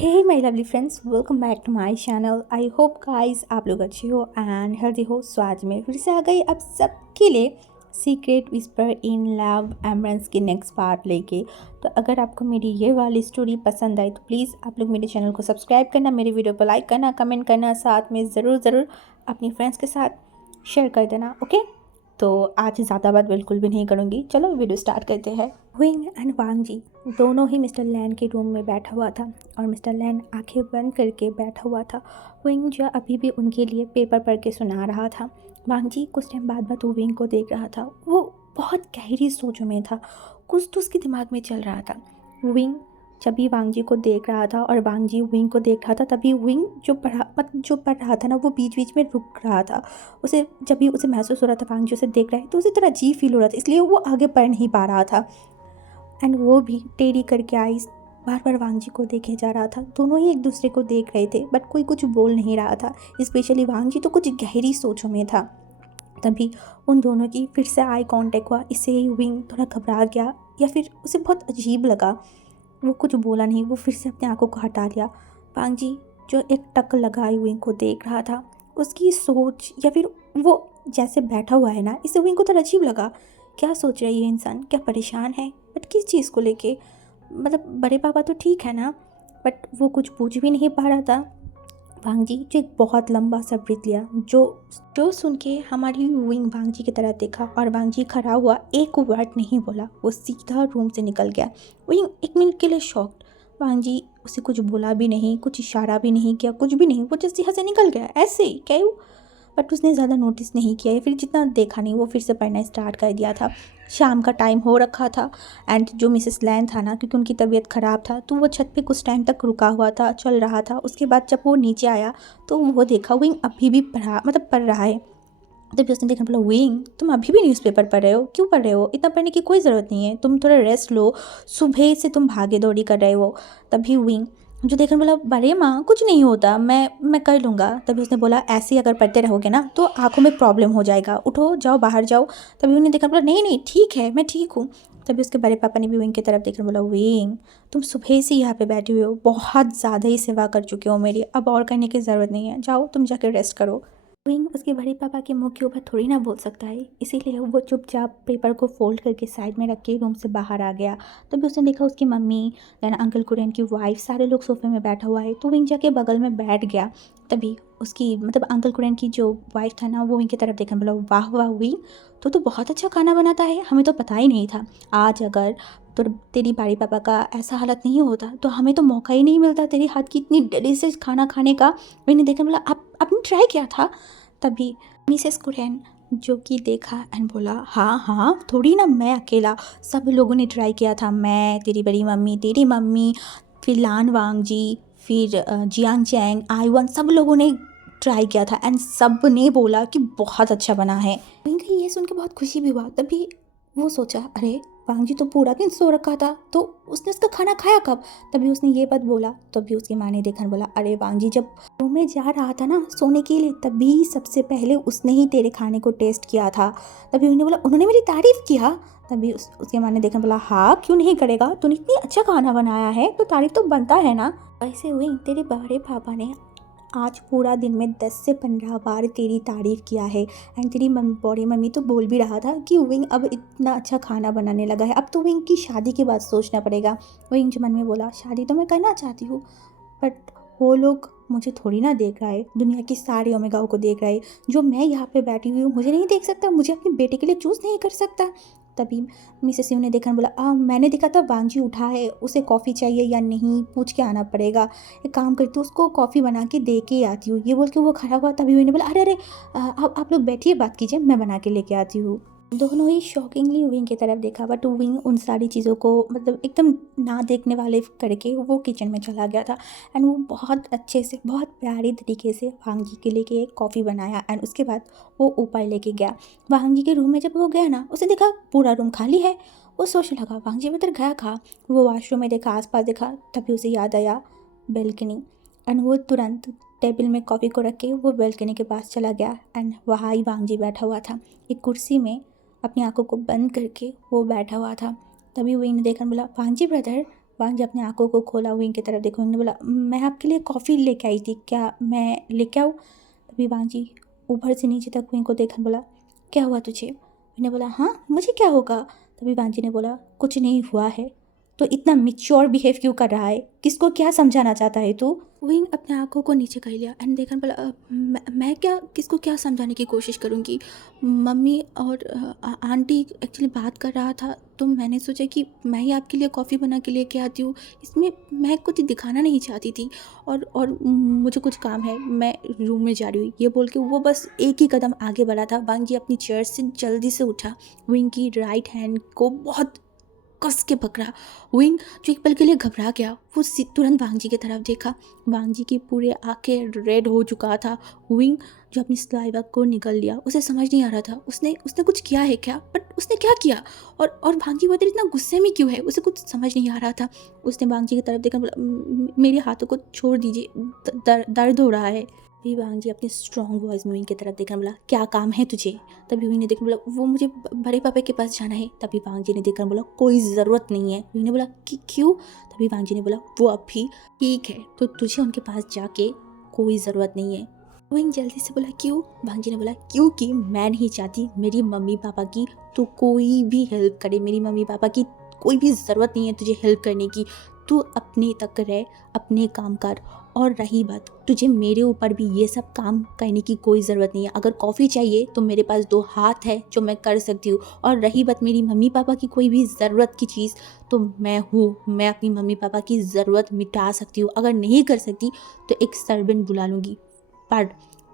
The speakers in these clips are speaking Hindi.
Hey my lovely friends, welcome back to my channel. I hope guys आप लोग अच्छे हो एंड हेल्दी हो। सो आज मैं फिर से आ गई अब सबके लिए सीक्रेट विस्पर इन लव एमरेंस की नेक्स्ट पार्ट लेके। तो अगर आपको मेरी ये वाली स्टोरी पसंद आई तो प्लीज़ आप लोग मेरे चैनल को सब्सक्राइब करना, मेरे वीडियो को लाइक करना, कमेंट करना, साथ में ज़रूर अपनी फ्रेंड्स के साथ शेयर कर देना। ओके, तो आज ज़्यादा बात बिल्कुल भी नहीं करूँगी। चलो वीडियो स्टार्ट करते हैं। विंग एंड वांग जी दोनों ही मिस्टर लैन के रूम में बैठा हुआ था और मिस्टर लैन आंखें बंद करके बैठा हुआ था। विंग जो अभी भी उनके लिए पेपर पढ़ के सुना रहा था। वांग जी कुछ टाइम बाद वो विंग को देख रहा था। वो बहुत गहरी सोचों में था, कुछ तो उसके दिमाग में चल रहा था। विंग जब भी वांग जी को देख रहा था और वांग जी विंग को देख रहा था, तभी विंग जो पढ़ रहा था ना, वो बीच बीच में रुक रहा था। उसे जब भी उसे महसूस हो रहा था वांग जी उसे देख रहा है तो उसे थोड़ा अजीब फील हो रहा था, इसलिए वो आगे पढ़ नहीं पा रहा था। एंड वो भी टेढ़ी करके आईज बार बार वांग जी को देखे जा रहा था। दोनों ही एक दूसरे को देख रहे थे बट कोई कुछ बोल नहीं रहा था। स्पेशली वांग जी तो कुछ गहरी सोचों में था। तभी उन दोनों की फिर से आई कांटेक्ट हुआ। इससे ही विंग थोड़ा घबरा गया या फिर उसे बहुत अजीब लगा। वो कुछ बोला नहीं, वो फिर से अपनी आंखों को हटा लिया। वांग जी जो एक टक लगाई विंग को देख रहा था, उसकी सोच या फिर वो जैसे बैठा हुआ है ना, इससे विंग को थोड़ा अजीब लगा। क्या सोच रहा है ये इंसान, क्या परेशान है, बट किस चीज़ को लेके? मतलब बड़े पापा तो ठीक है ना, बट वो कुछ पूछ भी नहीं पा रहा था। वांग जी जो एक बहुत लंबा सा ब्रीथ लिया, जो जो सुन के हमारी विंग वांग जी की तरफ देखा और वांग जी खड़ा हुआ, एक वर्ड नहीं बोला, वो सीधा रूम से निकल गया। विंग एक मिनट के लिए शॉक्ड। वांग जी उसे कुछ बोला भी नहीं, कुछ इशारा भी नहीं किया, कुछ भी नहीं, वो जैसे यहाँ से निकल गया ऐसे ही क्या। बट उसने ज़्यादा नोटिस नहीं किया या फिर जितना देखा नहीं, वो फिर से पढ़ना स्टार्ट कर दिया था। शाम का टाइम हो रखा था एंड जो मिसेस लैन था ना, क्योंकि उनकी तबीयत ख़राब था तो वो छत पे कुछ टाइम तक रुका हुआ था, चल रहा था। उसके बाद जब वो नीचे आया तो वो देखा विंग अभी भी पढ़ रहा है। तभी उसने देखा, बोला विंग तुम अभी भी न्यूज़पेपर पढ़ रहे हो, क्यों पढ़ रहे हो? इतना पढ़ने की कोई ज़रूरत नहीं है, तुम थोड़ा रेस्ट लो, सुबह से तुम भागे दौड़ी कर रहे हो। तभी विंग जो देखने बोला, बड़े माँ कुछ नहीं होता, मैं कर लूँगा। तभी उसने बोला, ऐसे ही अगर पढ़ते रहोगे ना तो आँखों में प्रॉब्लम हो जाएगा, उठो जाओ बाहर जाओ। तभी उन्हें देखा, बोला नहीं नहीं ठीक है, मैं ठीक हूँ। तभी उसके बड़े पापा ने भी विंग की तरफ देखकर बोला, विंग तुम सुबह से यहाँ पे बैठी हुई हो, बहुत ज़्यादा ही सेवा कर चुके हो मेरी, अब और करने की ज़रूरत नहीं है, जाओ तुम जाके रेस्ट करो। विंग उसके बड़े पापा के मुंह के ऊपर थोड़ी ना बोल सकता है, इसीलिए वो चुपचाप पेपर को फोल्ड करके साइड में रख के रूम से बाहर आ गया। तभी उसने देखा उसकी मम्मी देन अंकल कुरियन की वाइफ सारे लोग सोफे में बैठा हुआ है, तो विंग जाके बगल में बैठ गया। तभी उसकी मतलब अंकल कुरियन की जो वाइफ था ना, वो विंग की तरफ देखा, बोला वाह वाह विंग तो बहुत अच्छा खाना बनाता है, हमें तो पता ही नहीं था। आज अगर तो तेरी बड़े पापा का ऐसा हालत नहीं होता तो हमें तो मौका ही नहीं मिलता तेरे हाथ की इतनी डिलीशियस खाना खाने का। मैंने देखा, बोला आपने ट्राई किया था? तभी मिसेस कुरैन जो कि देखा एंड बोला, हाँ हाँ थोड़ी ना मैं अकेला, सब लोगों ने ट्राई किया था, मैं, तेरी बड़ी मम्मी, तेरी मम्मी, फिर लान वांग जी, फिर जियांग चैंग, आईवन, सब लोगों ने ट्राई किया था एंड सब ने बोला कि बहुत अच्छा बना है। ये सुन के बहुत खुशी भी हुआ। तभी वो सोचा, अरे वांग जी तो पूरा दिन सो रखा था, तो उसने उसका खाना खाया कब? तभी उसने ये बात बोला। तभी उसकी माँ ने देखा, बोला, अरे वांग जी जब रूम में जा रहा था ना सोने के लिए, तभी सबसे पहले उसने ही तेरे खाने को टेस्ट किया था। तभी उन्होंने बोला, उन्होंने मेरी तारीफ़ किया? तभी उसके माँ ने देखा, बोला, हाँ क्यों नहीं करेगा, तूने इतनी अच्छा खाना बनाया है तो तारीफ़ तो बनता है ना। ऐसे हुई तेरे बड़े पापा ने आज पूरा दिन में 10 से 15 बार तेरी तारीफ़ किया है एंड तेरी बड़ी मम्मी तो बोल भी रहा था कि विंग अब इतना अच्छा खाना बनाने लगा है, अब तो विंग की शादी की बात सोचना पड़ेगा। विंग जो मन में बोला, शादी तो मैं करना चाहती हूँ बट वो लोग मुझे थोड़ी ना देख रहा है, दुनिया की सारी ओमेगाओं को देख रहा है, जो मैं यहाँ पे बैठी हुई हूँ मुझे नहीं देख सकता, मुझे अपने बेटे के लिए चूज़ नहीं कर सकता। तभी मिसेस यू ने देखा, बोला, मैंने देखा था वांग जी उठा है, उसे कॉफ़ी चाहिए या नहीं पूछ के आना पड़ेगा, एक काम करती हूँ उसको कॉफ़ी बना के दे के आती हूँ। ये बोल के वो खड़ा हुआ। तभी उन्होंने बोला, अरे अरे आप लोग बैठिए बात कीजिए, मैं बना के लेके आती हूँ। दोनों ही शॉकिंगली विंग की तरफ देखा बट विंग उन सारी चीज़ों को मतलब एकदम ना देखने वाले करके वो किचन में चला गया था एंड वो बहुत अच्छे से बहुत प्यारी तरीके से वांग जी के लिए एक कॉफ़ी बनाया एंड उसके बाद वो ऊपर लेके गया। वांग जी के रूम में जब वो गया ना, उसे देखा पूरा रूम खाली है। वो सोचने लगा वांग जी उधर गया कहाँ। वो वॉशरूम में देखा, आसपास देखा, तभी उसे याद आया बेल्कनी एंड वो तुरंत टेबल में कॉफ़ी को रख के वो बेल्कनी के पास चला गया एंड वहाँ ही वांग जी बैठा हुआ था, एक कुर्सी में अपनी आंखों को बंद करके वो बैठा हुआ था। तभी विंग ने देखा, बोला, वांग जी ब्रदर, वांग अपने आंखों को खोला, विंग की तरफ देखा। विंग ने बोला, मैं आपके लिए कॉफ़ी लेके आई थी, क्या मैं लेके आऊँ? तभी वांग जी ऊपर से नीचे तक विंग को देखा, बोला, क्या हुआ तुझे? विंग ने बोला, हाँ मुझे क्या होगा? तभी वांग जी ने बोला, कुछ नहीं हुआ है तो इतना मिच्योर बिहेव क्यों कर रहा है? किसको क्या समझाना चाहता है तू? विंग अपने आंखों को नीचे कर लिया एंड देखने बोला, मैं क्या किसको क्या समझाने की कोशिश करूँगी? मम्मी और आंटी एक्चुअली बात कर रहा था तो मैंने सोचा कि मैं ही आपके लिए कॉफ़ी बना के लेके आती हूँ। इसमें मैं कुछ दिखाना नहीं चाहती थी और मुझे कुछ काम है, मैं रूम में जा रही हूँ। ये बोल के वो बस एक ही कदम आगे बढ़ा था। वांग जी अपनी चेयर से जल्दी से उठा, विंग की राइट हैंड को बहुत कस के पकड़ा। विंग जो एक पल के लिए घबरा गया, वो तुरंत वांग जी की तरफ देखा। वांग जी की पूरे आंखें रेड हो चुका था। विंग जो अपनी सलाइवा को निकल लिया, उसे समझ नहीं आ रहा था उसने कुछ किया है क्या, बट उसने क्या किया और वांग जी बदल इतना गुस्से में क्यों है, उसे कुछ समझ नहीं आ रहा था। उसने वांग जी की तरफ देखा, बोला, मेरे हाथों को छोड़ दीजिए, दर्द हो रहा है। तभी वांग जी अपनी स्ट्रॉन्ग वॉइस में विंग की तरफ देखकर बोला, क्या काम है तुझे? तभी विंग ने देखकर बोला, वो मुझे बड़े पापा के पास जाना है। तभी वांग जी ने देखकर बोला, कोई ज़रूरत नहीं है। विंग ने बोला, कि क्यों? तभी वांग जी ने बोला, वो अभी ठीक है तो तुझे उनके पास जाके कोई ज़रूरत नहीं है। विंग जल्दी से बोला, क्यों? वांग जी ने बोला, क्योंकि मैं नहीं चाहती मेरी मम्मी पापा की तो कोई भी हेल्प करे। मेरी मम्मी पापा की कोई भी ज़रूरत नहीं है तुझे हेल्प करने की। तू अपने तक रह, अपने काम कर। और रही बात, तुझे मेरे ऊपर भी ये सब काम करने की कोई ज़रूरत नहीं है। अगर कॉफ़ी चाहिए तो मेरे पास 2 हाथ है जो मैं कर सकती हूँ। और रही बात मेरी मम्मी पापा की कोई भी ज़रूरत की चीज़, तो मैं हूँ, मैं अपनी मम्मी पापा की ज़रूरत मिटा सकती हूँ। अगर नहीं कर सकती तो एक सर्वेंट बुला लूँगी, पर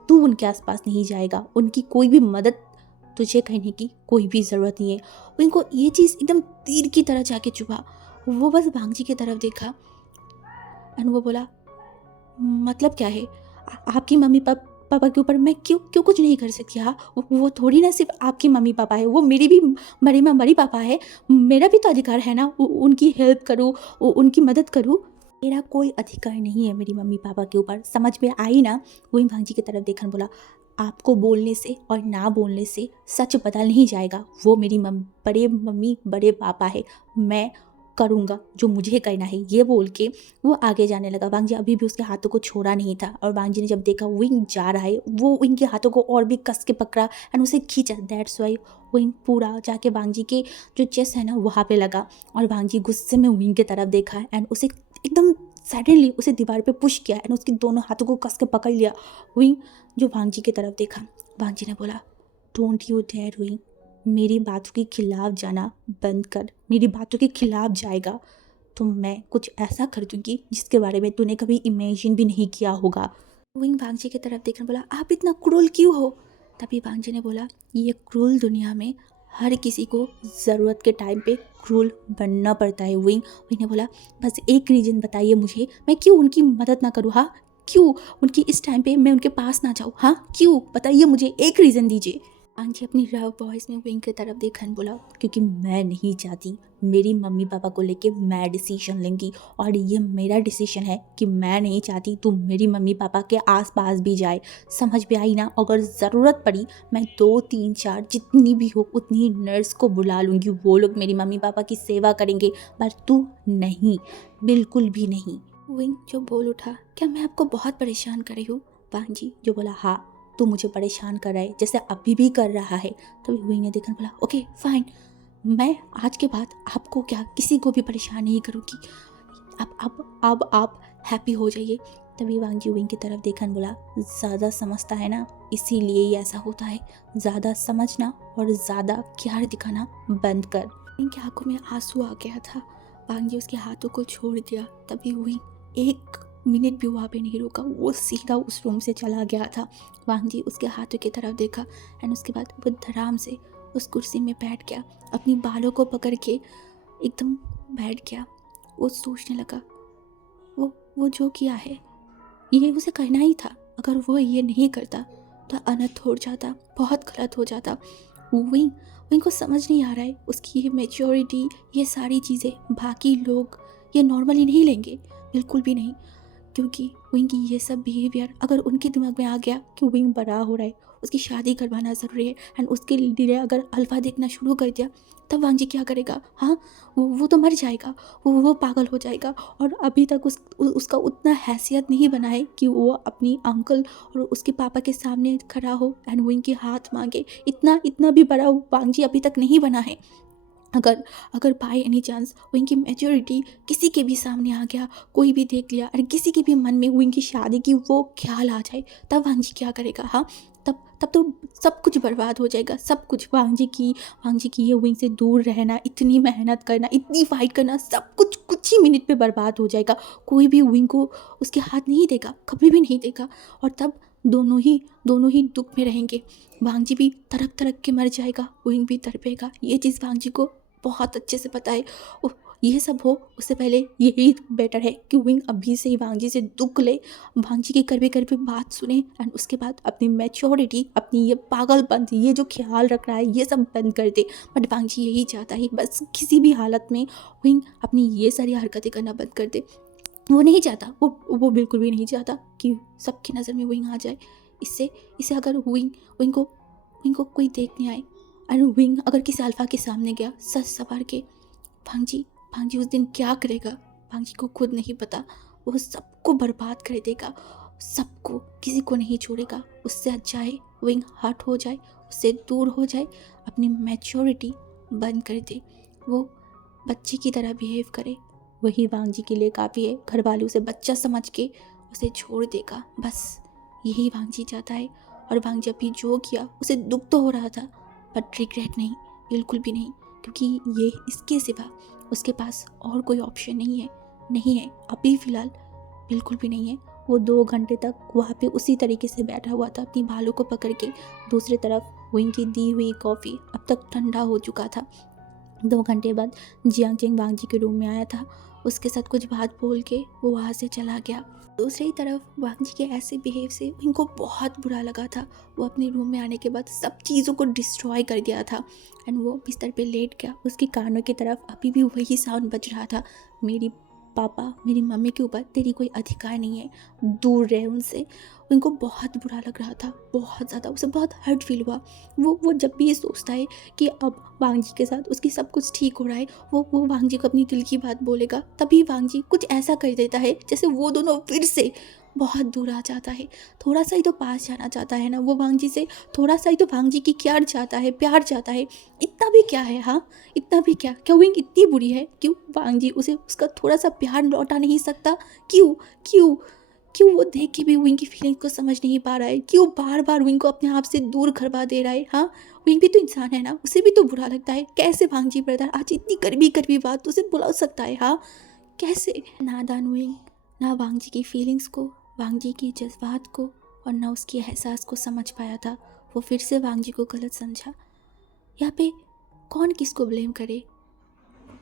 तू उनके आसपास नहीं जाएगा। उनकी कोई भी मदद तुझे करने की कोई भी ज़रूरत नहीं है। उनको ये चीज़ एकदम तीर की तरह जाके चुभा। वो बस वांग जी की तरफ देखा एंड वो बोला, मतलब क्या है? आपकी मम्मी पापा के ऊपर मैं क्यों कुछ नहीं कर सकती? हाँ, वो थोड़ी ना सिर्फ आपकी मम्मी पापा है, वो मेरी भी बड़ी पापा है। मेरा भी तो अधिकार है ना उनकी हेल्प करूँ, उनकी मदद करूँ। मेरा कोई अधिकार नहीं है मेरी मम्मी पापा के ऊपर, समझ में आई ना? वही भांग जी की तरफ देखकर बोला, आपको बोलने से और ना बोलने से सच बदल नहीं जाएगा। वो मेरी बड़े मम्मी बड़े पापा है, मैं करूँगा जो मुझे करना है। ये बोल के वो आगे जाने लगा। वांग जी अभी भी उसके हाथों को छोड़ा नहीं था और वांग जी ने जब देखा विंग जा रहा है, वो विंग के हाथों को और भी कस के पकड़ा एंड उसे खींचा। दैट्स वाई विंग पूरा जाके वांग जी के जो चेस्ट है ना वहाँ पे लगा और वांग जी गुस्से में विंग की तरफ देखा एंड उसे एकदम सडनली उसे दीवार पे पुश किया एंड उसके दोनों हाथों को कस के पकड़ लिया। विंग जो वांग जी की तरफ देखा, वांग जी ने बोला, डोंट यू डेयर विंग, मेरी बातों के खिलाफ जाना बंद कर। मेरी बातों के खिलाफ जाएगा तो मैं कुछ ऐसा कर दूंगी जिसके बारे में तूने कभी इमेजिन भी नहीं किया होगा। विंग वांग जी की तरफ देखकर बोला, आप इतना क्रूल क्यों हो? तभी वांग जी ने बोला, ये क्रूल दुनिया में हर किसी को ज़रूरत के टाइम पे क्रूल बनना पड़ता है। विंग ने बोला, बस एक रीज़न बताइए मुझे, मैं क्यों उनकी मदद ना करूँ? हाँ, क्यों उनकी इस टाइम पे मैं उनके पास ना जाऊँ? हाँ क्यों, बताइए मुझे, एक रीज़न दीजिए। आंटी अपनी रफ वॉइस में विंग की तरफ देखकर बोला, क्योंकि मैं नहीं चाहती मेरी मम्मी पापा को लेके मैं डिसीजन लूँगी और ये मेरा डिसीजन है कि मैं नहीं चाहती तू मेरी मम्मी पापा के आसपास भी जाए। समझ में आई ना? अगर ज़रूरत पड़ी मैं 2 3 4 जितनी भी हो उतनी नर्स को बुला लूँगी, वो लोग मेरी मम्मी पापा की सेवा करेंगे, पर तू नहीं, बिल्कुल भी नहीं। विंग जो बोल उठा, क्या मैं आपको बहुत परेशान कर रही हूँ? वांग जी जो बोला, हाँ तो मुझे परेशान कर रहा है जैसे अभी भी कर रहा है। तभी विंग ने देखकर बोला, ओके फाइन, मैं आज के बाद आपको क्या किसी को भी परेशान नहीं करूँगी। अब आप हैप्पी हो जाइए। तभी वांग जी विंग की तरफ देखकर बोला, ज़्यादा समझता है ना, इसीलिए ही ऐसा होता है। ज़्यादा समझना और ज़्यादा प्यार दिखाना बंद कर। विंग की आंखों में आंसू आ गया था। वांग जी उसके हाथों को छोड़ दिया। तभी विंग 1 मिनट भी वहाँ पे नहीं रुका, वो सीधा उस रूम से चला गया था। वांग जी उसके हाथों की तरफ देखा एंड उसके बाद वो धड़ाम से उस कुर्सी में बैठ गया, अपनी बालों को पकड़ के एकदम बैठ गया। वो सोचने लगा, वो जो किया है ये उसे करना ही था। अगर वो ये नहीं करता तो अनर्थ हो जाता, बहुत गलत हो जाता। विंग को समझ नहीं आ रहा है, उसकी ये मैच्योरिटी, ये सारी चीज़ें बाकी लोग ये नॉर्मली नहीं लेंगे, बिल्कुल भी नहीं। क्योंकि विंग की ये सब बिहेवियर अगर उनके दिमाग में आ गया कि विंग बड़ा हो रहा है, उसकी शादी करवाना ज़रूरी है एंड उसके लिए अगर अल्फा देखना शुरू कर दिया, तब वांग जी क्या करेगा? हाँ, वो तो मर जाएगा, वो पागल हो जाएगा। और अभी तक उसका उतना हैसियत नहीं बना है कि वो अपनी अंकल और उसके पापा के सामने खड़ा हो एंड विंग के हाथ मांगे। इतना भी बड़ा वांग जी अभी तक नहीं बना है। अगर अगर बाय एनी चांस विंग की मैच्योरिटी किसी के भी सामने आ गया, कोई भी देख लिया और किसी के भी मन में विंग की शादी की वो ख्याल आ जाए, तब वांग जी क्या करेगा? हाँ, तब तो सब कुछ बर्बाद हो जाएगा, सब कुछ। वांग जी की ये विंग से दूर रहना, इतनी मेहनत करना, इतनी फाइट करना, सब कुछ ही मिनट पे बर्बाद हो जाएगा। कोई भी विंग को उसके हाथ नहीं देगा, कभी भी नहीं देगा। और तब दोनों ही दुख में रहेंगे। वांग जी भी तड़प तड़प के मर जाएगा, विंग भी तड़पेगा। ये चीज़ वांग जी को बहुत अच्छे से पता है। ये सब हो उससे पहले यही बेटर है कि विंग अभी से ही वांग जी से दुख ले, वांग जी की करवे बात सुने एंड उसके बाद अपनी मैच्योरिटी, अपनी ये पागलपन, ये जो ख्याल रख रहा है, ये सब बंद कर दे। बट वांग जी यही चाहता है बस किसी भी हालत में विंग अपनी ये सारी हरकतें करना बंद कर दे। वो नहीं चाहता, वो बिल्कुल भी नहीं चाहता कि सबकी नज़र में विंग आ जाए। इससे अगर विंग को कोई देखने आए और विंग अगर किसी अल्फा के सामने गया सच सवार के, भांग जी उस दिन क्या करेगा भांग जी को खुद नहीं पता। वो सबको बर्बाद कर देगा, सबको, किसी को नहीं छोड़ेगा। उससे अच्छा है विंग हर्ट हो जाए, उससे दूर हो जाए, अपनी मैच्योरिटी बंद कर दे, वो बच्चे की तरह बिहेव करे। वही वांग जी के लिए काफ़ी है। घर वाले उसे बच्चा समझ के उसे छोड़ देगा, बस यही वांग जी चाहता है। और वांग जी अभी जो किया उसे दुख तो हो रहा था, बट रिग्रेट नहीं, बिल्कुल भी नहीं, क्योंकि ये इसके सिवा उसके पास और कोई ऑप्शन नहीं है अभी फ़िलहाल, बिल्कुल भी नहीं है। वो 2 घंटे तक वहाँ पे उसी तरीके से बैठा हुआ था अपनी भालू को पकड़ के। दूसरी तरफ विंग की दी हुई कॉफ़ी अब तक ठंडा हो चुका था। 2 घंटे बाद जियांग चेंग वांग जी के रूम में आया था, उसके साथ कुछ बात बोल के वो वहाँ से चला गया। दूसरी तरफ वांग जी के ऐसे बिहेव से इनको बहुत बुरा लगा था। वो अपने रूम में आने के बाद सब चीज़ों को डिस्ट्रॉय कर दिया था एंड वो बिस्तर पे लेट गया। उसके कानों की तरफ अभी भी वही साउंड बज रहा था, मेरी पापा, मेरी मम्मी के ऊपर तेरी कोई अधिकार नहीं है, दूर रहे उनसे। उनको बहुत बुरा लग रहा था, बहुत ज़्यादा, उसे बहुत हर्ट फील हुआ। वो जब भी ये सोचता है कि अब वांग जी के साथ उसकी सब कुछ ठीक हो रहा है, वो वांग जी को अपनी दिल की बात बोलेगा, तभी वांग जी कुछ ऐसा कर देता है जैसे वो दोनों फिर से बहुत दूर आ जाता है। थोड़ा सा ही तो पास जाना चाहता है ना वो वांग जी से, थोड़ा सा ही तो वांग जी की केयर चाहता है, प्यार चाहता है। इतना भी क्या है? हाँ, इतना भी क्या विंग इतनी बुरी है? क्यों वांग जी उसे उसका थोड़ा सा प्यार लौटा नहीं सकता? क्यों क्यों क्यों वो देख के भी विंग की फीलिंग को समझ नहीं पा रहा है? क्यों बार बार विंग को अपने आप से दूर करवा दे रहा है? हाँ, विंग भी तो इंसान है ना, उसे भी तो बुरा लगता है। कैसे वांग जी ब्रदर आज इतनी कड़वी बात तो उसे बुला सकता है? हाँ, कैसे? नादान विंग ना वांग जी की फीलिंग्स को, वांग जी की जज्बात को और ना उसके एहसास को समझ पाया था। वो फिर से वांग जी को गलत समझा। यहाँ पे कौन किसको ब्लेम करे?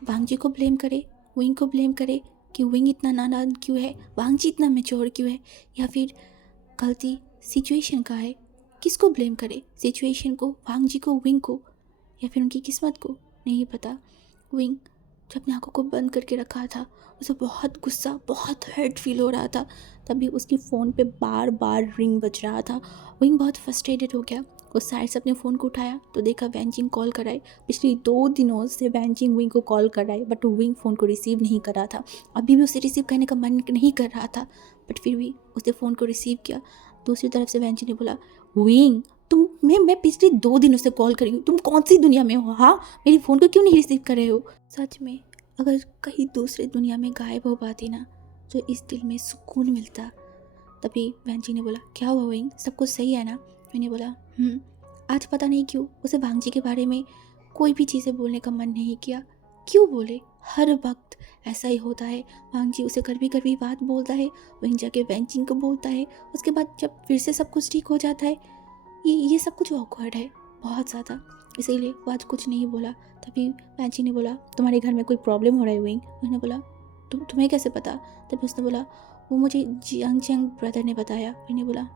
वांग जी को ब्लेम करे, विंग को ब्लेम करे कि विंग इतना नादान क्यों है, वांग जी इतना मैच्योर क्यों है, या फिर गलती सिचुएशन का है? किसको ब्लेम करे? सिचुएशन को, वांग जी को, विंग को, या फिर उनकी किस्मत को? नहीं पता। विंग जो अपनी आंखों को बंद करके रखा था, उसे बहुत गुस्सा, बहुत हर्ट फील हो रहा था। तभी उसकी फ़ोन पे बार बार रिंग बज रहा था। विंग बहुत फ्रस्ट्रेटेड हो गया। वो साइड से अपने फ़ोन को उठाया तो देखा वैनजिंग कॉल कर रहा है। पिछले 2 दिनों से वैनजिंग विंग को कॉल कर रहा है, बट विंग फ़ोन को रिसीव नहीं कर रहा था। अभी भी उसे रिसीव करने का मन नहीं कर रहा था, बट फिर भी उसने फ़ोन को रिसीव किया। दूसरी तरफ से वैनजी ने बोला, विंग मैं पिछले 2 दिनों से कॉल कर रही हूँ, तुम कौन सी दुनिया में हो? हाँ, मेरी फ़ोन को क्यों नहीं रिसीव कर रहे हो? सच में अगर कहीं दूसरे दुनिया में गायब हो पाती ना, तो इस दिल में सुकून मिलता। तभी वैनजी ने बोला, क्या हुआ विंग, सब कुछ सही है ना? मैंने बोला आज पता नहीं क्यों उसे वांग जी के बारे में कोई भी चीज़ें बोलने का मन नहीं किया। क्यों बोले? हर वक्त ऐसा ही होता है। वांग जी उसे कड़वी बात बोलता है, विंग जाके वैनजिंग को बोलता है, उसके बाद जब फिर से सब कुछ ठीक हो जाता है, ये सब कुछ ऑकवर्ड है बहुत ज़्यादा, इसीलिए वो आज कुछ नहीं बोला। तभी वैनजी ने बोला, तुम्हारे घर में कोई प्रॉब्लम हो रहा है विंग? मैंने बोला, तुम्हें कैसे पता? तभी उसने बोला, वो मुझे जियांग चेंग ब्रदर ने बताया। मैंने बोला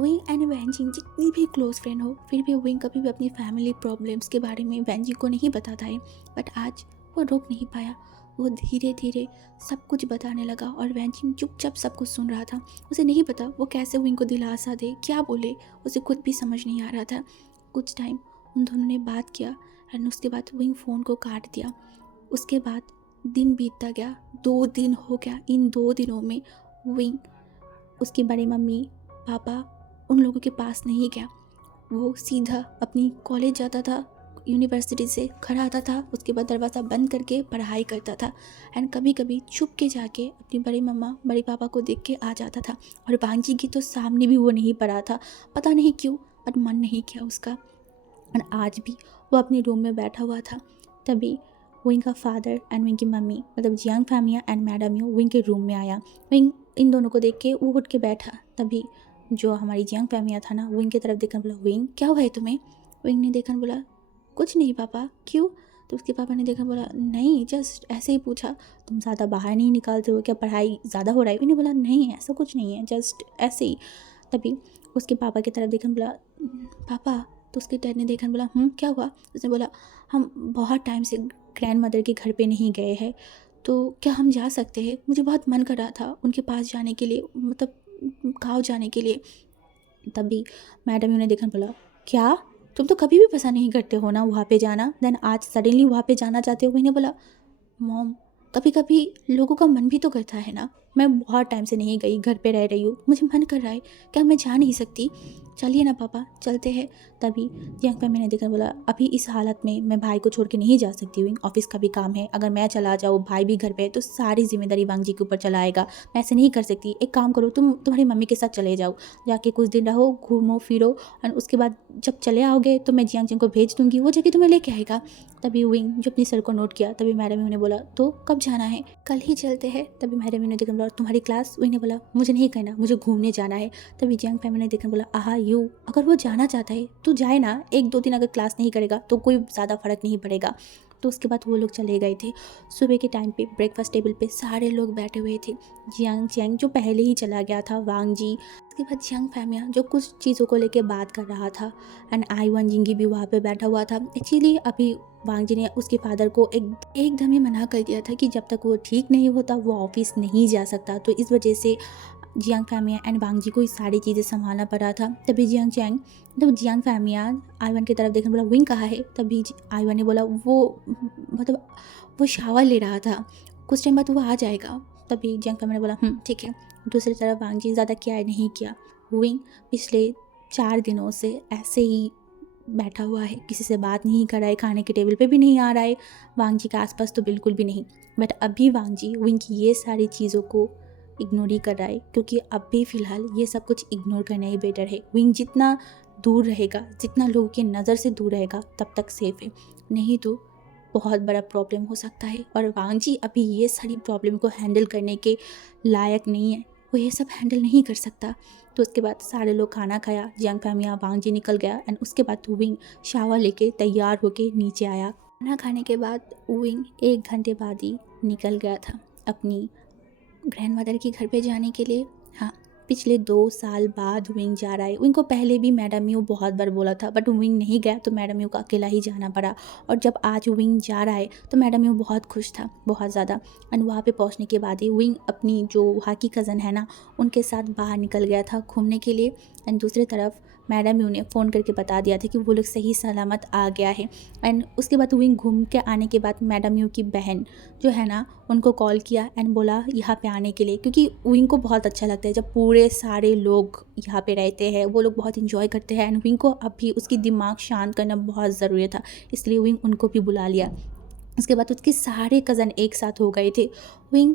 विंग एंड वैनजिंग जितनी भी क्लोज फ्रेंड हो, फिर भी विंग कभी भी अपनी फैमिली प्रॉब्लम्स के बारे में वैनजी को नहीं बताता है। बट आज वो रोक नहीं पाया, वो धीरे धीरे सब कुछ बताने लगा और वैंजिंग चुपचाप सब कुछ सुन रहा था। उसे नहीं पता वो कैसे विंग को दिलासा दे, क्या बोले, उसे खुद भी समझ नहीं आ रहा था। कुछ टाइम उन दोनों ने बात किया एंड उसके बाद विंग फ़ोन को काट दिया। उसके बाद दिन बीतता गया, 2 दिन हो गया। इन 2 दिनों में विंग उसकी बड़ी मम्मी पापा उन लोगों के पास नहीं गया। वो सीधा अपनी कॉलेज जाता था, यूनिवर्सिटी से घर आता था, उसके बाद दरवाज़ा बंद करके पढ़ाई करता था एंड कभी कभी छुप के जाके अपनी बड़ी मम्मा बड़ी पापा को देख के आ जाता था। और बांजी की तो सामने भी वो नहीं पड़ा था, पता नहीं क्यों, बट मन नहीं किया उसका। और आज भी वो अपने रूम में बैठा हुआ था। तभी विंग का फादर एंड विंग की मम्मी मतलब Jiang Famia and madam Yu Wing के रूम में आया। विंग इन दोनों को देख के वो उठ के बैठा। तभी जो हमारी जियांग फैमिया था ना, विंग की तरफ देखकर बोला, विंग क्या हुआ है तुम्हें? विंग ने देखकर बोला, कुछ नहीं पापा। क्यों? तो उसके पापा ने देखा, बोला नहीं, जस्ट ऐसे ही पूछा। तुम ज़्यादा बाहर नहीं निकालते हो क्या? पढ़ाई ज़्यादा हो रहा है? विंग ने बोला, नहीं ऐसा कुछ नहीं है, जस्ट ऐसे ही। तभी उसके पापा की तरफ देखकर बोला, पापा। तो उसके डैड ने देखा, बोला क्या हुआ? उसने बोला, हम बहुत टाइम से ग्रैंड मदर के घर पे नहीं गए हैं, तो क्या हम जा सकते हैं? मुझे बहुत मन कर रहा था उनके पास जाने के लिए, मतलब गाँव जाने के लिए। तभी मैडम ने देखा, बोला क्या तुम तो कभी भी पसंद नहीं करते हो ना वहाँ पे जाना, देन आज सडनली वहाँ पे जाना चाहते हो? मैंने बोला, मॉम कभी कभी लोगों का मन भी तो करता है ना, मैं बहुत टाइम से नहीं गई, घर पे रह रही हूँ, मुझे मन कर रहा है, क्या मैं जा नहीं सकती? चलिए ना पापा, चलते हैं। तभी जियांग पे मैंने देखा, बोला अभी इस हालत में मैं भाई को छोड़ के नहीं जा सकती हूँ, ऑफिस का भी काम है, अगर मैं चला जाऊँ, भाई भी घर पे है, तो सारी जिम्मेदारी वांग जी के ऊपर चला आएगा, मैं ऐसे नहीं कर सकती। एक काम करो, तुम्हारी मम्मी के साथ चले जाओ, जाके कुछ दिन रहो, घूमो फिरो, और उसके बाद जब चले आओगे तो मैं जियांग जिंग को भेज दूँगी, वो जगह तुम्हें लेके आएगा। तभी विंग जो अपनी सर को नोट किया। तभी मैडम ने बोला, तो कब जाना है? कल ही चलते हैं। तभी मैडम ने देखा, बोला तुम्हारी क्लास? विंग ने बोला, मुझे नहीं करना, मुझे घूमने जाना है। तभी जियांग फैमिली ने देखा, बोला आहा यू, अगर वो जाना चाहता है तो जाए ना, 1-2 दिन अगर क्लास नहीं करेगा तो कोई ज़्यादा फर्क नहीं पड़ेगा। तो उसके बाद वो लोग चले गए थे। सुबह के टाइम पे ब्रेकफास्ट टेबल पे सारे लोग बैठे हुए थे। जियांग चैंग जो पहले ही चला गया था, वांग जी, उसके बाद जियांग फैमिया जो कुछ चीज़ों को लेके बात कर रहा था, एंड आई वन जिंगी भी वहाँ पे बैठा हुआ था। एक्चुअली अभी वांग जी ने उसके फादर को एकदम ही मना कर दिया था कि जब तक वो ठीक नहीं होता वो ऑफिस नहीं जा सकता। तो इस वजह से जियांग फैमिया एंड वांग जी को ये सारी चीज़ें संभालना पड़ा था। तभी जियांग चैंग मतलब जियांग फैमिया आईवन की तरफ देखने बोला, विंग कहाँ है? तभी आईवन ने बोला, वो मतलब वो शावर ले रहा था, कुछ टाइम बाद वो आ जाएगा। तभी जियांग फैमिया ने बोला ठीक है। दूसरी तरफ वांग जी ज़्यादा केयर नहीं किया। विंग पिछले 4 दिनों से ऐसे ही बैठा हुआ है, किसी से बात नहीं कर रहा है, खाने के टेबल पे भी नहीं आ रहा है, वांग जी के आसपास तो बिल्कुल भी नहीं। बट अभी वांग जी विंग की ये सारी चीज़ों को इग्नोर ही कर रहा है, क्योंकि अभी फ़िलहाल ये सब कुछ इग्नोर करना ही बेटर है। विंग जितना दूर रहेगा, जितना लोगों की नज़र से दूर रहेगा, तब तक सेफ है, नहीं तो बहुत बड़ा प्रॉब्लम हो सकता है। और वांग जी अभी ये सारी प्रॉब्लम को हैंडल करने के लायक नहीं है, वो ये सब हैंडल नहीं कर सकता। तो उसके बाद सारे लोग खाना खाया, जियांग फैमिया वांग जी निकल गया, एंड उसके बाद विंग शावर लेके तैयार होके नीचे आया। खाना खाने के बाद विंग 1 घंटे बाद ही निकल गया था अपनी ग्रैंड मदर के घर पे जाने के लिए। हाँ, पिछले 2 साल बाद विंग जा रहा है। विंग को पहले भी मैडम यू बहुत बार बोला था, बट विंग नहीं गया, तो मैडम यू को अकेला ही जाना पड़ा। और जब आज विंग जा रहा है तो मैडम यू बहुत खुश था, बहुत ज़्यादा। एंड वहाँ पे पहुँचने के बाद ही विंग अपनी जो वहाँ की कज़न है ना, उनके साथ बाहर निकल गया था घूमने के लिए। एंड दूसरी तरफ मैडम यू ने फ़ोन करके बता दिया था कि वो लोग सही सलामत आ गया है। एंड उसके बाद विंग घूम के आने के बाद मैडम यू की बहन जो है ना, उनको कॉल किया एंड बोला यहाँ पे आने के लिए, क्योंकि विंग को बहुत अच्छा लगता है जब पूरे सारे लोग यहाँ पे रहते हैं, वो लोग बहुत इंजॉय करते हैं। एंड विंग को अभी उसकी दिमाग शांत करना बहुत ज़रूरी था, इसलिए विंग उनको भी बुला लिया। उसके बाद उसके सारे कज़न एक साथ हो गए थे। विंग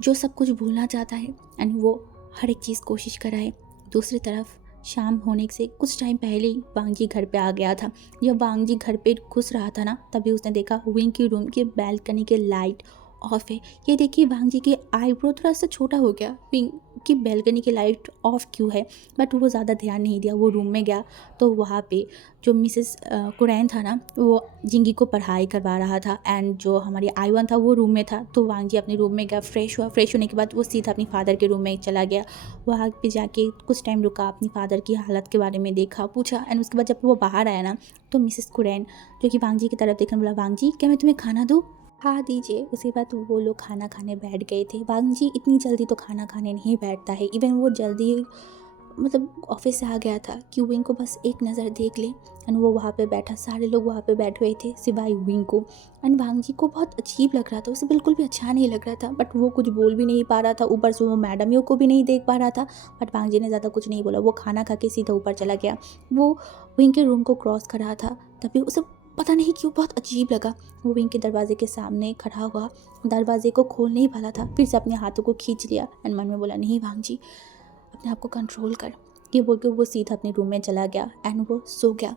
जो सब कुछ भूलना चाहता है एंड वो हर एक चीज़ कोशिश कराए। दूसरी तरफ शाम होने से कुछ टाइम पहले ही वांग जी घर पे आ गया था। जब वांग जी घर पे घुस रहा था ना, तभी उसने देखा विंग की रूम की बैल्कनी के लाइट ऑफ है। ये देखिए वांग जी की आईब्रो थोड़ा सा छोटा हो गया, विंग की बैल्कनी की लाइट ऑफ क्यों है? बट वो ज़्यादा ध्यान नहीं दिया, वो रूम में गया तो वहाँ पे जो मिसेस कुरैन था ना, वो जिंगी को पढ़ाई करवा रहा था, एंड जो हमारी आईवन था वो रूम में था। तो वांग जी अपने रूम में गया, फ्रेश हुआ, फ्रेश होने के बाद वो सीधा अपनी फादर के रूम में चला गया। वहाँ पे जाके कुछ टाइम रुका, अपनी फादर की हालत के बारे में देखा, पूछा। एंड उसके बाद जब वो बाहर आया ना, तो मिसेस कुरैन जो कि वांग जी की तरफ देखने बोला, वांग जी क्या मैं तुम्हें खाना दूँ? खा दीजिए। उसके बाद वो लोग खाना खाने बैठ गए थे। वांग जी इतनी जल्दी तो खाना खाने नहीं बैठता है। इवन वो जल्दी मतलब ऑफिस से आ गया था कि विंग को बस एक नज़र देख ले। एंड वो वहाँ पे बैठा, सारे लोग वहाँ पे बैठे हुए थे सिवाय विंग को। एंड वांग जी को बहुत अजीब लग रहा था, उसे बिल्कुल भी अच्छा नहीं लग रहा था, बट वो कुछ बोल भी नहीं पा रहा था। ऊपर से वो मैडमियों को भी नहीं देख पा रहा था। बट वांग जी ने ज़्यादा कुछ नहीं बोला, वो खाना खा के सीधा ऊपर चला गया। वो विंग के रूम को क्रॉस कर रहा था, तभी उसे पता नहीं क्यों बहुत अजीब लगा। वो विंग के दरवाजे के सामने खड़ा हुआ, दरवाजे को खोल नहीं पाला था। फिर से अपने हाथों को खींच लिया एंड मन में बोला, नहीं वांग जी, अपने आप को कंट्रोल कर। ये बोल के वो सीधा अपने रूम में चला गया एंड वो सो गया।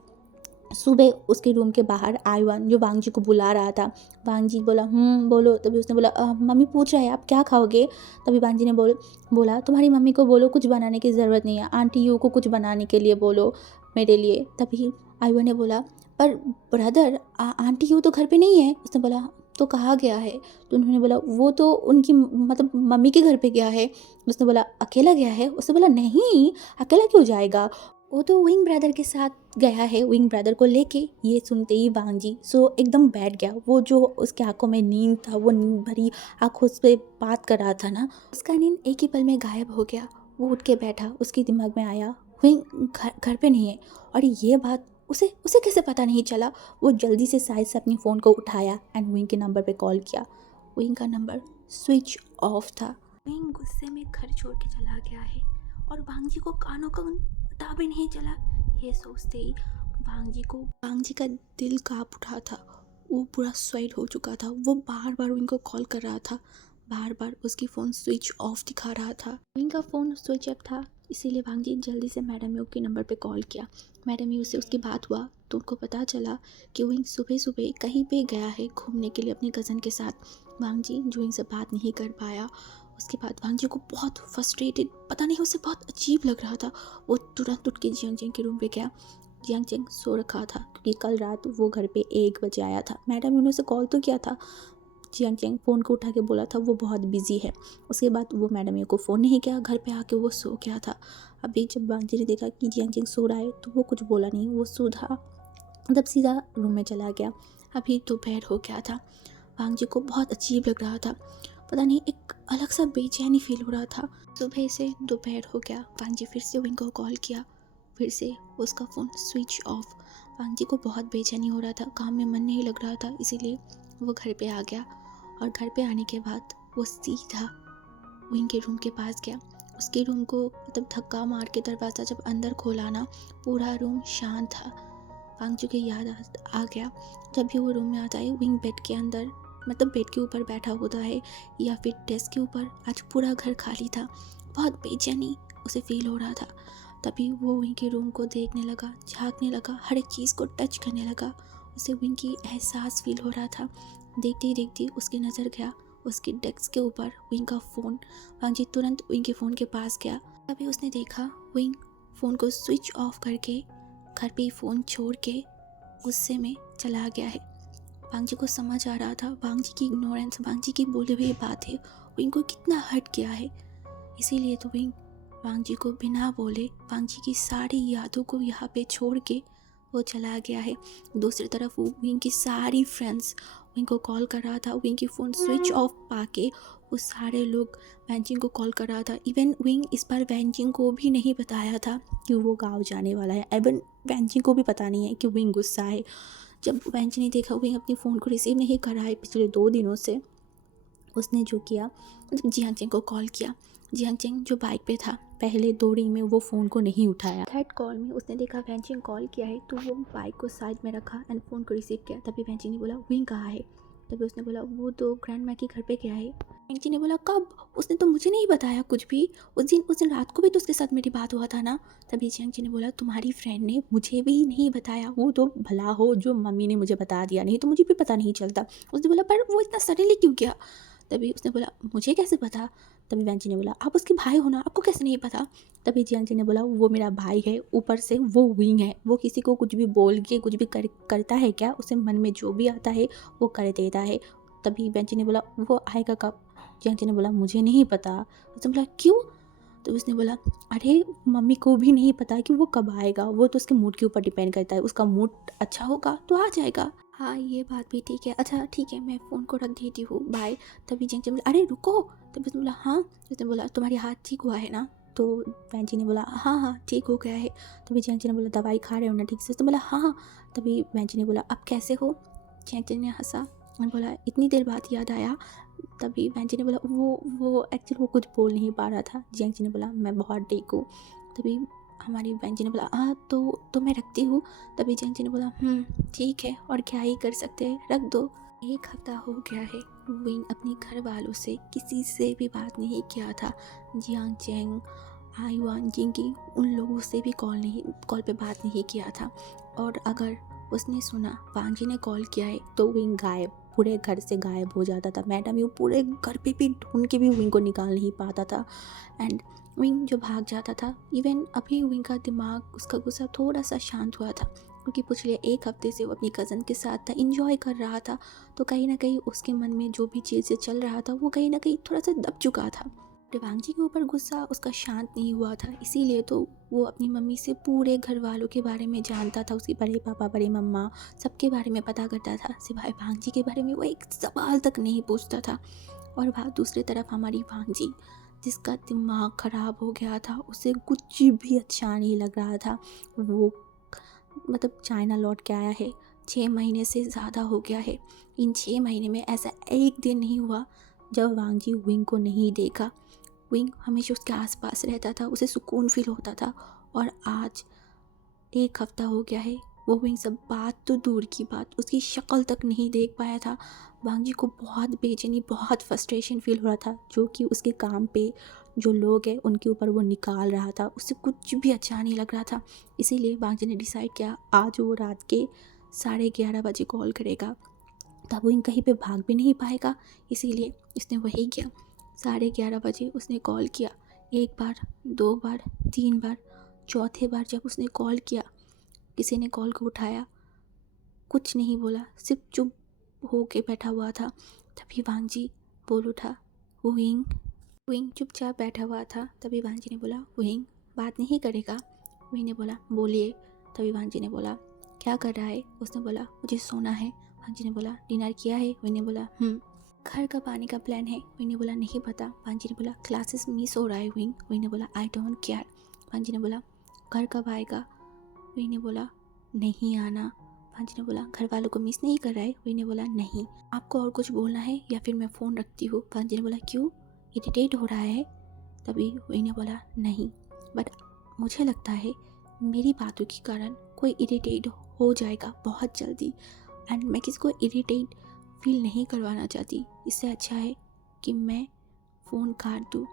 सुबह उसके रूम के बाहर आईवान जो वांग जी को बुला रहा था। वांग जी बोला बोलो। तभी उसने बोला मम्मी पूछ रहे हैं आप क्या खाओगे। तभी वांग जी ने बोला तुम्हारी मम्मी को बोलो कुछ बनाने की ज़रूरत नहीं है, आंटी यू को कुछ बनाने के लिए बोलो मेरे लिए। तभी आईवान ने बोला पर ब्रदर आंटी यू तो घर पे नहीं है। उसने बोला तो कहाँ गया है। तो उन्होंने बोला वो तो उनकी मतलब मम्मी के घर पे गया है। उसने बोला अकेला गया है। उसने बोला नहीं, अकेला क्यों जाएगा, वो तो विंग ब्रदर के साथ गया है, विंग ब्रदर को लेके। ये सुनते ही वांग जी एकदम बैठ गया। वो जो उसके आंखों में नींद था, वो नींद भरी आंखों से बात कर रहा था ना, उसका नींद एक ही पल में गायब हो गया। वो उठ के बैठा, उसके दिमाग में आया विंग घर पे नहीं है। और ये बात उसे उसे कैसे पता नहीं चला। वो जल्दी से साइड से अपनी फ़ोन को उठाया एंड विंग के नंबर पे कॉल किया। विंग का नंबर स्विच ऑफ था। विंग गुस्से में घर छोड़ के चला गया है और वांग जी को कानों का पता भी नहीं चला। ये सोचते ही वांग जी का दिल कांप उठा था। वो पूरा स्वेट हो चुका था। वो बार बार विंग को कॉल कर रहा था, बार बार उसकी फ़ोन स्विच ऑफ दिखा रहा था। विंग का फ़ोन स्विच ऑफ था, इसीलिए वांग जी जल्दी से मैडम यू के नंबर पे कॉल किया। मैडम यू से उसकी बात हुआ तो उनको पता चला कि विंग सुबह सुबह कहीं पे गया है घूमने के लिए अपनी कज़न के साथ। वांग जी जो विंग से बात नहीं कर पाया। उसके बाद वांग जी को बहुत फ्रस्ट्रेटेड, पता नहीं उसे बहुत अजीब लग रहा था। वो तुरंत उठ के जियांग चेंग के रूम पे गया। जियांग चेंग सो रखा था क्योंकि कल रात वो घर पे 1 बजे आया था। मैडम ने उसे कॉल तो किया था। जियांग चेंग फ़ोन को उठा के बोला था वो बहुत बिजी है। उसके बाद वो मैडम को फ़ोन नहीं किया, घर पे आके वो सो गया था। अभी जब वांग जी ने देखा कि जियांग चेंग सो रहा है तो वो कुछ बोला नहीं, वो सीधा रूम में चला गया। अभी दोपहर हो गया था। वांग जी को बहुत अजीब लग रहा था, पता नहीं एक अलग सा बेचैनी फील हो रहा था। सुबह से दोपहर हो गया। वांग जी फिर से विंग को कॉल किया, फिर से उसका फ़ोन स्विच ऑफ। वांग जी को बहुत बेचैनी हो रहा था, काम में मन नहीं लग रहा था, इसीलिए वो घर पे आ गया। और घर पे आने के बाद वो सीधा विंग के रूम के पास गया। उसके रूम को मतलब धक्का मार के दरवाज़ा जब अंदर खोला ना, पूरा रूम शांत था। वांग जी की याद आ गया जब भी वो रूम में आता है, विंग बेड के अंदर मतलब बेड के ऊपर बैठा होता है या फिर डेस्क के ऊपर। आज पूरा घर खाली था, बहुत बेचैनी उसे फील हो रहा था। तभी वो विंग के रूम को देखने लगा, झांकने लगा, हर एक चीज़ को टच करने लगा। उसे विंग की एहसास फील हो रहा था। देखते ही देखते उसकी नज़र गया उसकी डेस्क के ऊपर, विंग का फ़ोन। वांग जी तुरंत विंग के फ़ोन के पास गया। तभी उसने देखा विंग फ़ोन को स्विच ऑफ करके घर पे ही फ़ोन छोड़ के गुस्से में चला गया है। वांग जी को समझ आ रहा था वांग जी की इग्नोरेंस, वांग जी की बोली हुई बातें विंग को कितना हर्ट किया है। इसीलिए तो विंग वांग जी को बिना बोले वांग जी की सारी यादों को यहाँ पे छोड़ के वो चला गया है। दूसरी तरफ वो विंग की सारी फ्रेंड्स विंग को कॉल कर रहा था। विंग की फ़ोन स्विच ऑफ पाके वो सारे लोग वैंजिंग को कॉल कर रहा था। इवन विंग इस बार वैंजिंग को भी नहीं बताया था कि वो गाँव जाने वाला है। इवन वैंजिंग को भी पता नहीं है कि विंग गुस्सा है। जब वेंच ने देखा विंग अपनी फ़ोन को रिसीव नहीं कर रहा है पिछले 2 दिनों से, उसने जो किया मतलब जियांग चेंग को कॉल किया। जियांग चेंग जो बाइक पे था, पहले 2 रिंग में वो फ़ोन को नहीं उठाया। थर्ड कॉल में उसने देखा वेंचिंग कॉल किया है तो वो बाइक को साइड में रखा एंड फ़ोन को रिसीव किया। तभी वेंचिंग ने बोला विंग कहाँ है। तभी उसने बोला वो तो ग्रैंड माँ के घर पे गया है। वेंचिंग ने बोला कब, उसने तो मुझे नहीं बताया कुछ भी। उस दिन रात को भी तो उसके साथ मेरी बात हुआ था ना। तभी जियांग चेंग ने बोला तुम्हारी फ्रेंड ने मुझे भी नहीं बताया, वो तो भला हो जो मम्मी ने मुझे बता दिया, नहीं तो मुझे भी पता नहीं चलता। उसने बोला पर वो इतना सडनली क्यों किया। तभी उसने बोला मुझे कैसे पता। तभी वेंची ने बोला आप उसके भाई हो ना, आपको कैसे नहीं पता। तभी जियांग जी ने बोला वो मेरा भाई है, ऊपर से वो विंग है, वो किसी को कुछ भी बोल के कुछ भी करता है क्या, उसे मन में जो भी आता है वो कर देता है। तभी वेंची ने बोला वो आएगा कब। जियांग जी ने बोला मुझे नहीं पता। उसने बोला क्यों। तो उसने बोला अरे मम्मी को भी नहीं पता कि वो कब आएगा, वो तो उसके मूड के ऊपर डिपेंड करता है, उसका मूड अच्छा होगा तो आ जाएगा। हाँ, ये बात भी ठीक है। अच्छा ठीक है, मैं फ़ोन को रख देती हूँ, बाय। तभी जेंग बोला, अरे रुको। तभी उसने बोला, हाँ। उसने बोला, तुम्हारी हाथ ठीक हुआ है ना? तो वैन जी ने बोला, हाँ हाँ ठीक हो गया है। तभी जेंग ने बोला, दवाई खा रहे हो ना ठीक से? उसने बोला, हाँ हाँ। तभी वैन जी ने बोला, अब कैसे हो? जेंग ने हंसा और बोला, इतनी देर बाद याद आया? तभी वैन जी ने बोला, वो एक्चुअली वो कुछ बोल नहीं पा रहा था। जेंग ने बोला, मैं बहुत ठीक हूँ। तभी हमारी बहन जी ने बोला, हाँ तो मैं रखती हूँ। तभी जेंग ने बोला, ठीक है, और क्या ही कर सकते हैं, रख दो। 1 हफ्ता हो गया है, विंग अपने घर वालों से किसी से भी बात नहीं किया था। जियांग चेंग, आयुआन, जिंगी, उन लोगों से भी कॉल पे बात नहीं किया था। और अगर उसने सुना वांग जी ने कॉल किया है तो विंग गायब, पूरे घर से गायब हो जाता था। मैडम यू पूरे घर पे भी ढूंढ के भी विंग को निकाल नहीं पाता था। एंड विंग जो भाग जाता था, इवन अभी विंग का दिमाग, उसका गुस्सा थोड़ा सा शांत हुआ था, क्योंकि पिछले 1 हफ्ते से वो अपनी कज़न के साथ था, इंजॉय कर रहा था। तो कहीं ना कहीं उसके मन में जो भी चीज़ें चल रहा था वो कहीं ना कहीं थोड़ा सा दब चुका था। वांग जी के ऊपर गुस्सा उसका शांत नहीं हुआ था, इसीलिए तो वो अपनी मम्मी से पूरे घर वालों के बारे में जानता था। उसके बड़े पापा, बड़े मम्मा, सबके बारे में पता करता था। सिवाय वांग जी के बारे में वो एक सवाल तक नहीं पूछता था। और वहाँ दूसरी तरफ हमारी वांग जी, जिसका दिमाग ख़राब हो गया था, उसे कुछ भी अच्छा नहीं लग रहा था। वो चाइना लौट के आया है, 6 महीने से ज़्यादा हो गया है। इन 6 महीने में ऐसा एक दिन नहीं हुआ जब वांग जी विंग को नहीं देखा। विंग हमेशा उसके आसपास रहता था, उसे सुकून फील होता था। और आज 1 हफ्ता हो गया है, वो विंग सब बात तो दूर की बात, उसकी शक्ल तक नहीं देख पाया था। वांग जी को बहुत बेचैनी, बहुत फ्रस्ट्रेशन फील हो रहा था, जो कि उसके काम पे जो लोग हैं उनके ऊपर वो निकाल रहा था। उससे कुछ भी अच्छा नहीं लग रहा था। इसीलिए वांग जी ने डिसाइड किया, आज वो रात के 11:30 बजे कॉल करेगा, तब वो कहीं पे भाग भी नहीं पाएगा। इसीलिए उसने वही किया। 11:30 बजे उसने कॉल किया। 1 बार, 2 बार, 3 बार, चौथे बार जब उसने कॉल किया, किसी ने कॉल को उठाया, कुछ नहीं बोला, सिर्फ चुप हो के बैठा हुआ था। तभी वांग जी बोल उठा, विंग। विंग चुपचाप बैठा हुआ था। तभी वांग जी ने बोला, विंग बात नहीं करेगा? विंग ने बोला, बोलिए। तभी वांग जी ने बोला, क्या कर रहा है? उसने बोला, मुझे सोना है। वांग जी ने बोला, डिनर किया है? विंग ने बोला, घर कब आने का प्लान है? विंग ने बोला, नहीं पता। वांग जी ने बोला, क्लासेस मिस हो रहा है विंग। विंग ने बोला, आई डोंट केयर। वांग जी ने बोला, घर कब आएगा? विंग ने बोला, नहीं आना। वांग जी ने बोला, घर वालों को मिस नहीं कर रहा है? विंग ने बोला, नहीं। आपको और कुछ बोलना है या फिर मैं फ़ोन रखती हूँ? वांग जी ने बोला, क्यों, इरिटेट हो रहा है? तभी विंग ने बोला, नहीं, बट मुझे लगता है मेरी बातों के कारण कोई इरिटेट हो जाएगा बहुत जल्दी, एंड मैं किसी को इरिटेट फील नहीं करवाना चाहती। इससे अच्छा है कि मैं फ़ोन काट दूँ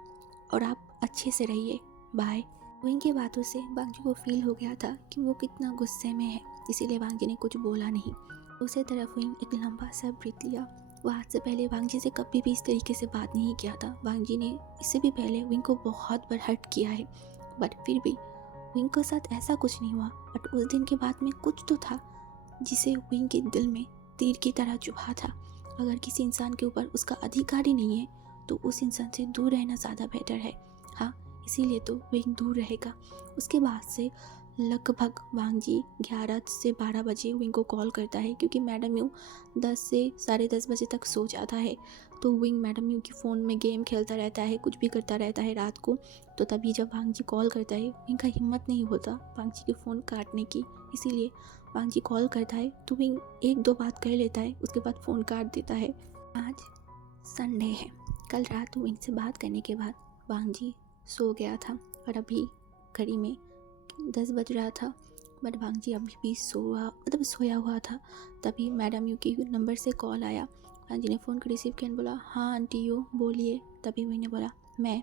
और आप अच्छे से रहिए, बाय। विंग की बातों से वांग जी को फील हो गया था कि वो कितना गुस्से में है, इसीलिए वांग जी ने कुछ बोला नहीं। दूसरी तरफ विंग एक लंबा सा ब्रीथ लिया। वो आज से पहले वांग जी से कभी भी इस तरीके से बात नहीं किया था। वांग जी ने इससे भी पहले विंग को बहुत बार हर्ट किया है, बट फिर भी विंग के साथ ऐसा कुछ नहीं हुआ। बट उस दिन के बाद में कुछ तो था जिसे विंग के दिल में तीर की तरह चुभा था। अगर किसी इंसान के ऊपर उसका अधिकार ही नहीं है तो उस इंसान से दूर रहना ज़्यादा बेटर है। हाँ, इसीलिए तो विंग दूर रहेगा। उसके बाद से लगभग वांग जी 11 से 12 बजे विंग को कॉल करता है, क्योंकि मैडम यू 10 से 10:30 बजे तक सो जाता है। तो विंग मैडम यू की फ़ोन में गेम खेलता रहता है, कुछ भी करता रहता है रात को। तो तभी जब वांग जी कॉल करता है, विंग का हिम्मत नहीं होता वांग जी के फ़ोन काटने की, इसीलिए वांग जी कॉल करता है तो विंग 1-2 बात कर लेता है, उसके बाद फ़ोन काट देता है। आज संडे है। कल रात विंग से बात करने के बाद वांग जी सो गया था और अभी घड़ी में 10 बज रहा था, बट वांग जी अभी भी सोया हुआ था। तभी मैडम यू की नंबर से कॉल आया। वांग जी ने फ़ोन को रिसीव किया, बोला, हाँ आंटी यू बोलिए। तभी विंग ने बोला, मैं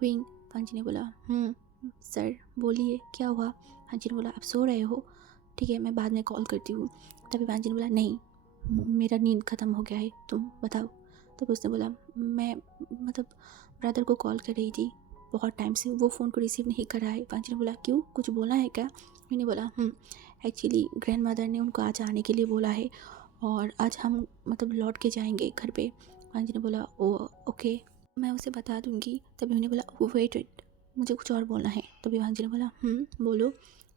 विंग। वांग जी ने बोला, सर बोलिए, क्या हुआ? वांग जी ने बोला, आप सो रहे हो? ठीक है, मैं बाद में कॉल करती हूँ। तभी वांग जी ने बोला, नहीं, मेरा नींद ख़त्म हो गया है, तुम बताओ। तब उसने बोला, मैं ब्रदर को कॉल कर रही थी, बहुत टाइम से वो फ़ोन को रिसीव नहीं कर रहा है। वांग जी ने बोला, क्यों, कुछ बोला है क्या? मैंने बोला, एक्चुअली ग्रैंड मदर ने उनको आज आने के लिए बोला है और आज हम लौट के जाएंगे घर पे। वांग जी ने बोला, ओ ओके, मैं उसे बता दूंगी। तभी मैंने बोला, वेट, मुझे कुछ और बोलना है। तभी वांग जी ने बोला, बोलो।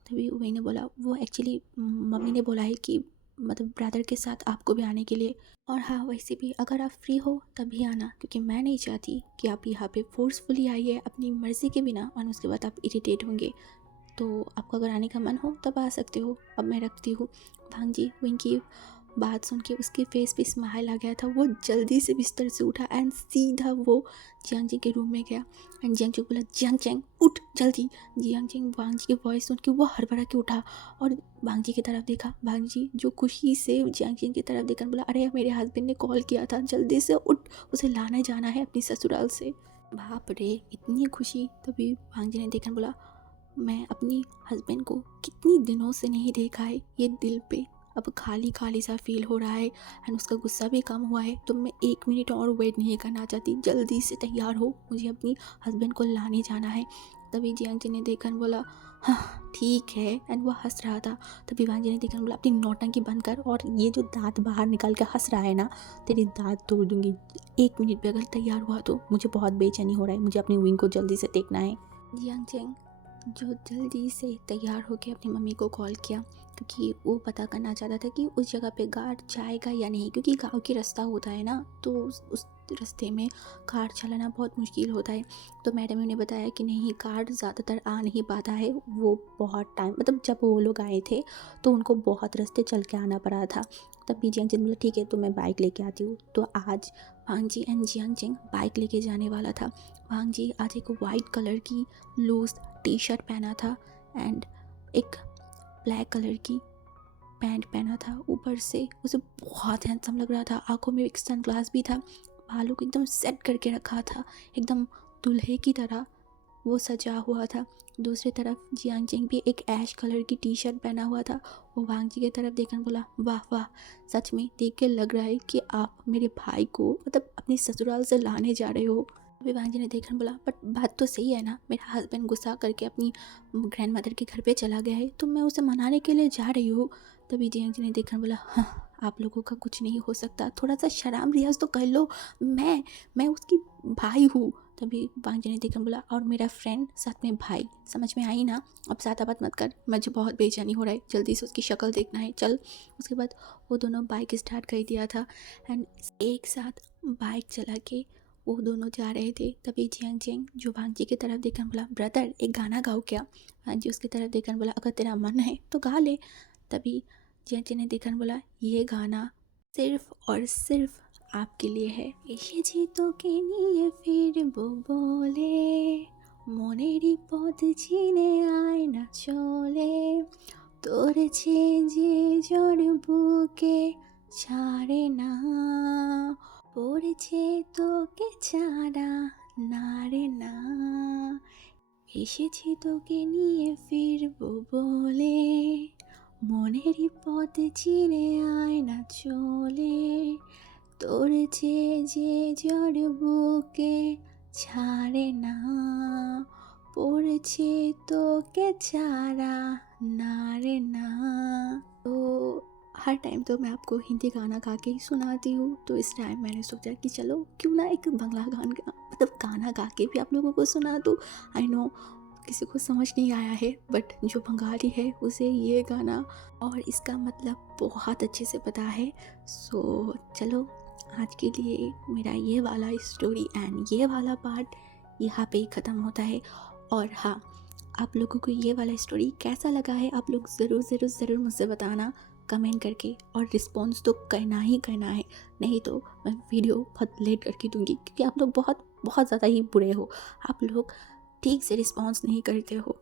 तभी मैंने बोला, वो एक्चुअली मम्मी ने बोला है कि मतलब ब्रदर के साथ आपको भी आने के लिए। और हाँ, वैसे भी अगर आप फ्री हो तभी आना, क्योंकि मैं नहीं चाहती कि आप यहाँ पे फोर्सफुली आइए अपनी मर्ज़ी के बिना और उसके बाद आप इरिटेट होंगे। तो आपको अगर आने का मन हो तब आ सकते हो। अब मैं रखती हूँ। भांजी विंकी बात सुन के उसके फेस पे स्माइल आ गया था। वो जल्दी से बिस्तर से उठा एंड सीधा वो जियांग चेंग के रूम में गया। एंड जियांग चेंग बोला, जियांग चेंग उठ जल्दी। जियांग चेंग वांगजी की वॉइस सुन के वो हड़बड़ा के उठा और वांगजी की तरफ देखा। वांगजी जो खुशी से जियांग चेंग की तरफ देखकर बोला, अरे मेरे हस्बैंड ने कॉल किया था, जल्दी से उठ, उसे लाने जाना है अपनी ससुराल से। बाप रे, इतनी खुशी। तभी वांगजी ने देखकर बोला, मैं अपनी हस्बैंड को कितनी दिनों से नहीं देखा है, ये दिल पे अब खाली खाली सा फील हो रहा है एंड उसका गुस्सा भी कम हुआ है। तो मैं 1 मिनट और वेट नहीं करना चाहती, जल्दी से तैयार हो, मुझे अपनी हस्बैंड को लाने जाना है। तभी जियांग जी ने देखकर बोला, हाँ ठीक है, एंड वो हंस रहा था। तभी वांग जी ने देखकर बोला, अपनी नौटंकी बंद कर और ये जो दांत बाहर निकाल के हंस रहा है ना, तेरे दांत तोड़ दूंगी 1 मिनट भी अगर तैयार हुआ तो। मुझे बहुत बेचैनी हो रहा है, मुझे अपनी विंग को जल्दी से देखना है। जियांग चेंग जो जल्दी से तैयार होकर अपनी मम्मी को कॉल किया, क्योंकि वो पता करना चाहता था कि उस जगह पे गार्ड जाएगा या नहीं, क्योंकि गांव की रास्ता होता है ना, तो उस रास्ते में कार चलाना बहुत मुश्किल होता है। तो मैडम ने बताया कि नहीं, कार ज़्यादातर आ नहीं पाता है, वो बहुत टाइम, मतलब जब वो लोग आए थे तो उनको बहुत रास्ते चल के आना पड़ा था। तब भी जियांग चेंग बोला, ठीक है तो मैं बाइक लेके आती हूँ। तो आज वांग जी एंड जियांग चेंग बाइक लेके जाने वाला था। वांग जी आज एक वाइट कलर की लूज टी शर्ट पहना था एंड एक ब्लैक कलर की पैंट पहना था। ऊपर से उसे बहुत हैंडसम लग रहा था। आंखों में एक सन ग्लास भी था। बालों को एकदम सेट करके रखा था, एकदम दूल्हे की तरह वो सजा हुआ था। दूसरी तरफ जियांग चेंग भी एक ऐश कलर की टी शर्ट पहना हुआ था। वो वांग जी की तरफ देखकर बोला, वाह वाह, सच में देख के लग रहा है कि आप मेरे भाई को मतलब अपनी ससुराल से लाने जा रहे हो। अभी वांग जी ने देखकर बोला, बट बात तो सही है ना, मेरा हस्बैंड गुस्सा करके अपनी ग्रैंड मदर के घर पे चला गया है, तो मैं उसे मनाने के लिए जा रही हूँ। तभी जियांग जी ने देखकर बोला, हाँ आप लोगों का कुछ नहीं हो सकता, थोड़ा सा शर्म रियाज तो कर लो, मैं उसकी भाई हूँ। तभी वांग जी ने देखकर बोला, और मेरा फ्रेंड साथ में भाई, समझ में आई ना, अब ज़्यादा बात मत कर, मुझे बहुत बेचैनी हो रहा है, जल्दी से उसकी शक्ल देखना है, चल। उसके बाद वो दोनों बाइक स्टार्ट कर दिया था एंड एक साथ बाइक चला के वो दोनों जा रहे थे। तभी जियांग चेंग जो वांग जी की तरफ देखकर बोला, ब्रदर एक गाना गाओ क्या। वांग जी उसकी तरफ देखकर बोला, अगर तेरा मन है तो गा ले। तभी जियांग चेंग ने देखकर बोला, ये गाना सिर्फ और सिर्फ आपके लिए है। এসেছি তোকে নিয়ে ফিরবো বলে, মনেরই পথ চিনে আয় না চলে, তোর যে জ্বর বুকে ছাড়ে না, পড়েছে তোকে ছাড়া না রে না, এসেছি তোকে নিয়ে ফিরবো বলে, মনেরই পথ চিনে আয় না চলে, তোর যে জ্বর বুকে ছাড়ে না, পড়েছে তোके ছাড়া না রে না। तो हर टाइम तो मैं आपको हिंदी गाना गा के ही सुनाती हूँ, तो इस टाइम मैंने सोचा कि चलो क्यों ना एक बंगला गाना मतलब गाना गा के भी आप लोगों को सुना दूँ। आई नो किसी को समझ नहीं आया है, बट जो बंगाली है उसे ये गाना और इसका मतलब बहुत अच्छे से पता है। सो चलो आज के लिए मेरा ये वाला स्टोरी एंड ये वाला पार्ट यहाँ पे ही ख़त्म होता है। और हाँ, आप लोगों को ये वाला स्टोरी कैसा लगा है आप लोग ज़रूर ज़रूर ज़रूर मुझसे बताना कमेंट करके, और रिस्पॉन्स तो करना ही करना है, नहीं तो मैं वीडियो बहुत लेट करके दूंगी, क्योंकि आप लोग बहुत बहुत ज़्यादा ही बुरे हो, आप लोग ठीक से रिस्पॉन्स नहीं करते हो।